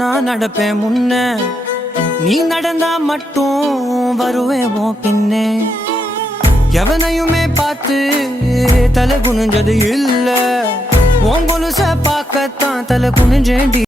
நான் நடப்பேன் முன்ன, நீ நடந்தா மட்டும் வருவேன் உன் பின்னே. எவனையுமே பார்த்து தலை குனிஞ்சது இல்ல, உன் கொலுச பார்க்கத்தான் தலை குனிஞ்சேண்டி.